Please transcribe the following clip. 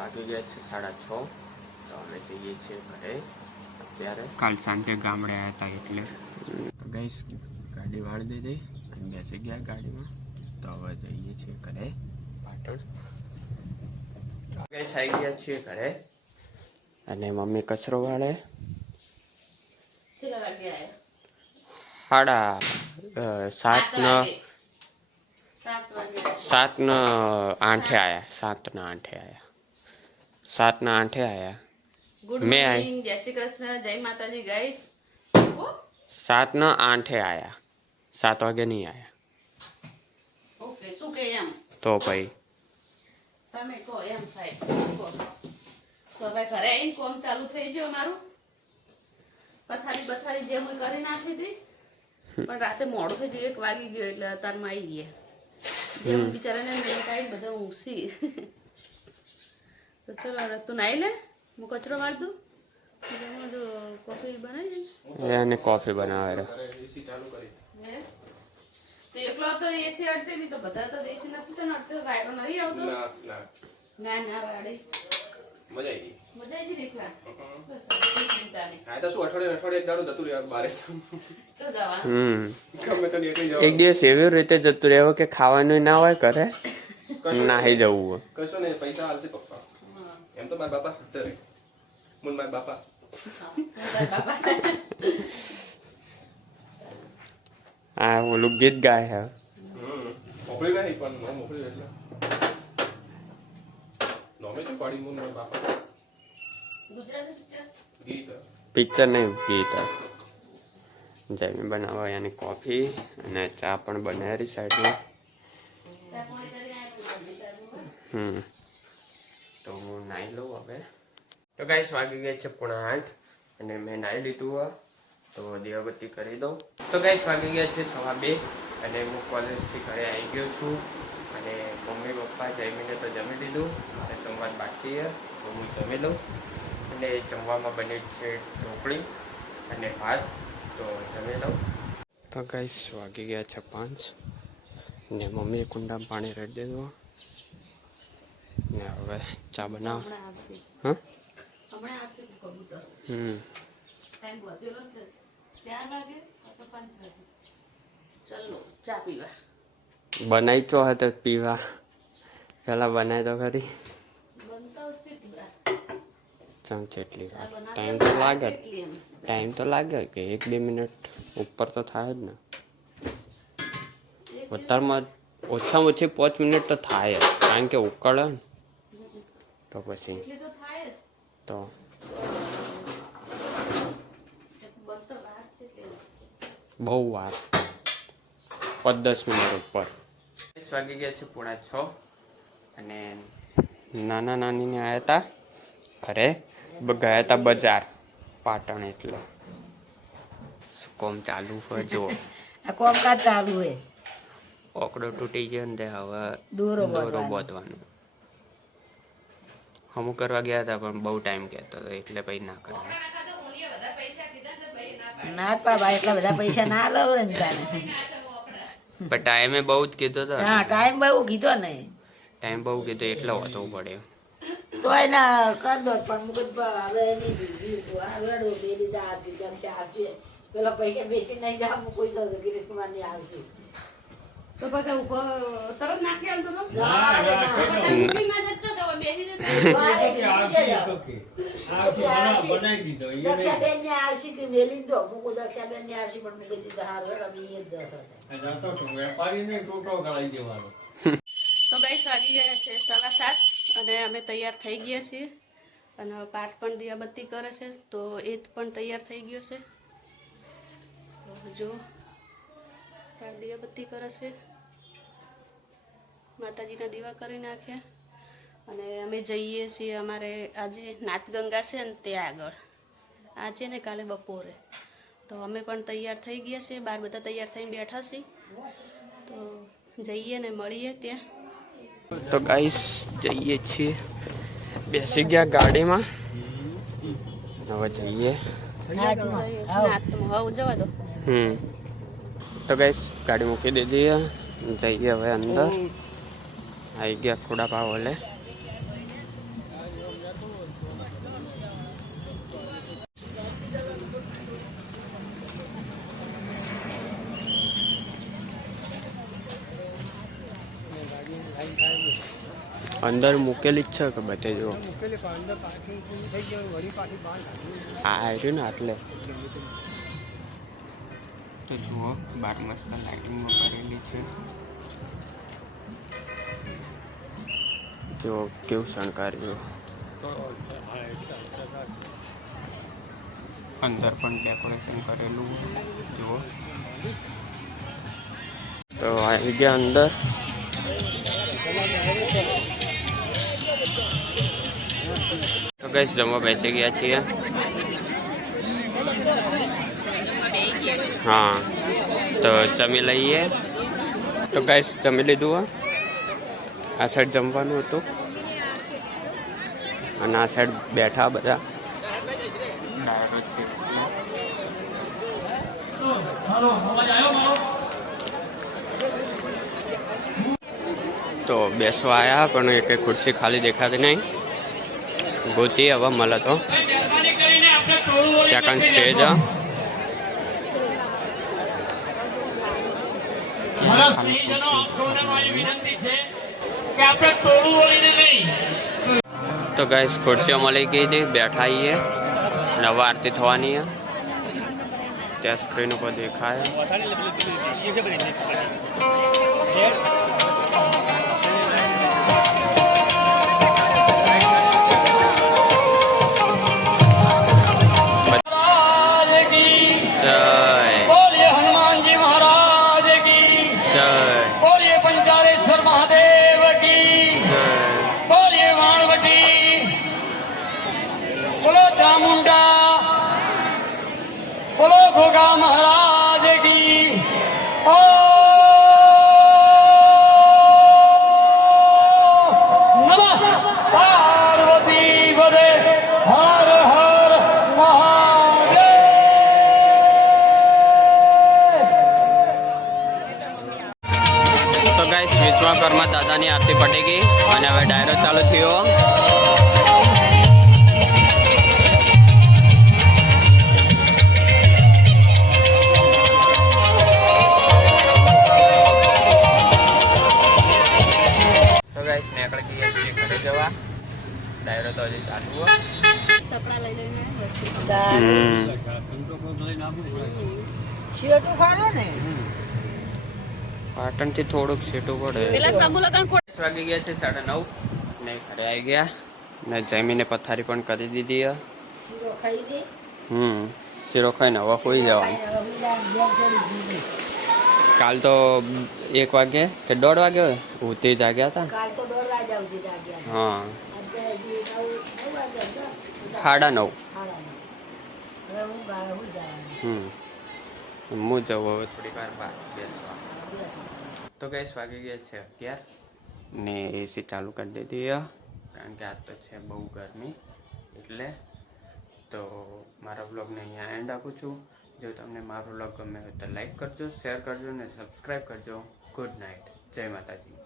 વાગી ગયા છે 6:30. તો અમે જઈએ છીએ ઘરે અત્યારે. કાલ સાંજે ગામડે આવ્યા હતા એટલે ગાઈસ ગાડી વાળી દીધી અને બેસી ગયા ગાડીમાં. તો હવે જઈએ છીએ ઘરે પાટણ. ગાઈસ આવી ગયા છીએ ઘરે અને મમ્મી કચરો વાળે. 7:08 આયા. 7:08 આયા. ગુડ મેં મોર્નિંગ, જય શ્રી કૃષ્ણ, જય માતાજી ગાઈસ. 7:08 આયા. 7 વાગે નહીં આયા. ઓકે, તું કે એમ તો ભાઈ તમે કહો એમ સાહેબ. તો હવે ઘરે આવીને કોમ ચાલુ થઈ ગયો મારું. પથારી જે હું કરી નાખી હતી, પણ રાતે મોડું થઈ ગયું, 1 વાગી ગયો એટલે અતારમાં આવી ગયા. જે હું બિચારાને કાંઈ બધા ઊંઘી. તો ચલો હવે તું નાઈ લે, હું કચરો વાળી દઉં. કોફી બનાવી એને કોફી બનાવે. તો એકલો તો એસી અડતી હતી, તો બધા તો એસી નથી તો અડતો, વાયરો નહીં આવતો. ના વાડી મજા આવી ગઈ દીકરા. બસ ચિંતા નહીં. હા તો શું અઠવાડિયે એક દાડો જતું રહ્યા બારે ચો જવાનું. ગમે તો નીકળી જાવ. એક દિવસ એવી રીતે જતું રહેવું કે ખાવાનું ના હોય ઘરે, નાહી જવું હોય. કશો ને પૈસા હાલશે પપ્પા. એમ તો મારા બાપા સત્તર રહે. મુન મારા બાપા હા ઓલું ગીત ગાય હે. મોકલી નહીં પણ નો મોકલી એટલે નોમે તો પાડી મુન મારા બાપા ગુજરાતી પિક્ચર ગીત પિક્ચર નહીં ગીત. જમી બનાવવા યાની કોફી અને ચા પણ બનાવેલી સાઈડમાં. ચા પાણી કરી આવું. તો હું નાહી લઉં હવે. તો ગાઈસ વાગી ગયા છે 8:30 અને મેં નાહી લીધું હોય તો દીવાબત્તી કરી દઉં. તો ગાઈસ વાગી ગયા છે 2:15 અને હું કોલેજથી ઘરે આવી ગયો છું. અને મમ્મી પપ્પા જમીને તો જમી લીધું અને જમવા બાકી છે તો હું જમી લઉં. અને જમવામાં બને છે ઢોકળી અને ભાત, તો જમી લઉં. તો ગાઈસ વાગી ગયા છે 5 ને મમ્મીએ કુંડામાં પાણી રેડી દીધું ને હવે ચા બનાવ. હમણાં આવશે હા કબૂતર. ટાઈમ વધેલો છે 4 વાગે તો 5 વાગે. ચલો ચા પીવા. બનાવી તો હતો પીવા પેલા બનાવી તો ખરી. બનતા વસ્તી પીવા. ચમચેટલી ચા બનાવી ટાઈમ તો લાગે. એટલી એમ. ટાઈમ તો લાગે કે 1-2 મિનિટ ઉપર તો થાય જ ને. વધારમાં ઓછામાં ઓછી 5 મિનિટ તો થાય જ, કારણ કે ઉકળે ને તો પછી એટલી તો થાય જ. તો બનતા વાર છે એટલે. બહુ વાર 5-10 મિનિટ ઉપર. 6 વાગી ગયા છે 6:45 અને નાના નાનીને આવ્યા હતા ઘરે, ગયા હતા બજાર પાટણ. એટલે કોમ ચાલુ હોય જો આ કોમકાજ ચાલુ હે. ઓકડો તૂટી ગયો ને તે હવે દોરો દોરો બોતવાનો. હમું કરવા ગયા હતા પણ બહુ ટાઈમ કહેતો હતો એટલે પછી ના કરવા. ના જ પા ભાઈ એટલા બધા પૈસા ના લાવો ને તાને. પણ ટાઈમે બહુ જ કીધો હતો. હા ટાઈમ બહુ કીધો ને. ટાઈમ બહુ કીધો એટલે વધવું પડે. તોય ના કર દો પણ મુકત હવે એની બીજી આ વેડો બેલી દા દક્ષા આવશે. પેલા પૈસા બેચી નહીં જા કોઈ તો ગિરીશ કુમાર ની આવશે. તો પછી ઉપર તરત નાખી આલતો તો. ના તો બધા મીટિંગમાં જતો તો બેસી જતો. દક્ષાબેન ને આવશે કે મેલી દો મુકુ દક્ષાબેન ને આવશે પણ મુકી દીધા હાર વેડ અમે એ જ જશે. તો ગાઈસ વાગી ગયા છે 7:15 અને અમે તૈયાર થઈ ગયા છીએ. અને પાઠ પણ દીવાબત્તી કરે છે તો એ પણ તૈયાર થઈ ગયો છે. જો પાઠ દીવાબત્તી કરે છે, માતાજીના દીવા કરી નાખ્યા. અને અમે જઈએ છીએ અમારે આજે નાથગંગા છે ને ત્યાં આગળ આજે ને કાલે બપોરે. તો અમે પણ તૈયાર થઈ ગયા છીએ, બહાર બધા તૈયાર થઈને બેઠા છીએ. તો જઈએ ને મળીએ ત્યાં. તો ગાઈસ જઈએ છીએ, બેસી ગયા ગાડીમાં, હવે જઈએ. જવા દો. તો ગાઈસ ગાડી મૂકી દીધી, જઈએ હવે અંદર. આવી ગયા થોડા ભાવ ઓલે અંદર મૂકેલી જ છે કે બધે જો આ આવ્યું ને એટલે તો જુઓ બાર મસ્ત લાઇટિંગો કરેલી છે જો કેવું શણગાર્યું અંદર પણ ડેકોરેશન કરેલું જુઓ તો આવી ગયા અંદર તો ગાઈસ જમવા બેસી ગયા છીએ હા તો જમી લઈએ તો ગાઈસ જમી લીધું આ સાઈડ જમવાનું હતું અને આ સાઈડ બેઠા બધા ડાયરો છે તો બેસવા આવ્યા પણ એક ખુરશી ખાલી દેખાતી નહીં ગોતી હવે મળે તો ત્યાં સ્ટેજ તો ગાઈસ ખુરશીઓ મળી ગઈ હતી બેઠા આવીએ નવા આરતી થવાની ત્યાં સ્ક્રીન ઉપર દેખાય बोलो घोगा महाराज की ओ नमः पार्वती पदे हर हर महादेव તો ગાઈસ વિશ્વકર્મા દાદાની આરતી પડી ગઈ અને હવે ડાયરો ચાલુ થયો ડાયરો તો હજી ચાલુ સપડા લઈ લઈને શેટું ખારો ને પાટણથી થોડુંક સેટું પડે પેલા સમૂહ લગન વાગી ગયા છે 9:30 ને ઘરે આવી ગયા ને જમીને પથારી પણ કરી દીધી શીરો ખાઈ દે શીરો ખાઈને હવે હોઈ જવાનું કાલ તો 1 વાગે કે 1:30 વાગે હોય ઉઠી જાગ્યા હતા કાલ તો 1:30 વાગે આવતી જાગ્યા હા અત્યારે હજી 9 વાગે 9:30 હવે હું ગાળા હોઈ જવાનું હું જવું હવે થોડી વાર બહાર બેસવા તો ગેસ વાગી ગયા છે 11 ને એસી ચાલુ કરી દીધી કારણ કે આજ તો છે બહુ ગરમી એટલે તો મારા બ્લોગને અહીંયા એન્ડ આપું છું જો તમને મારો બ્લોગ ગમે હોય તો લાઈક કરજો શેર કરજો ને સબસ્ક્રાઈબ કરજો ગુડ નાઇટ જય માતાજી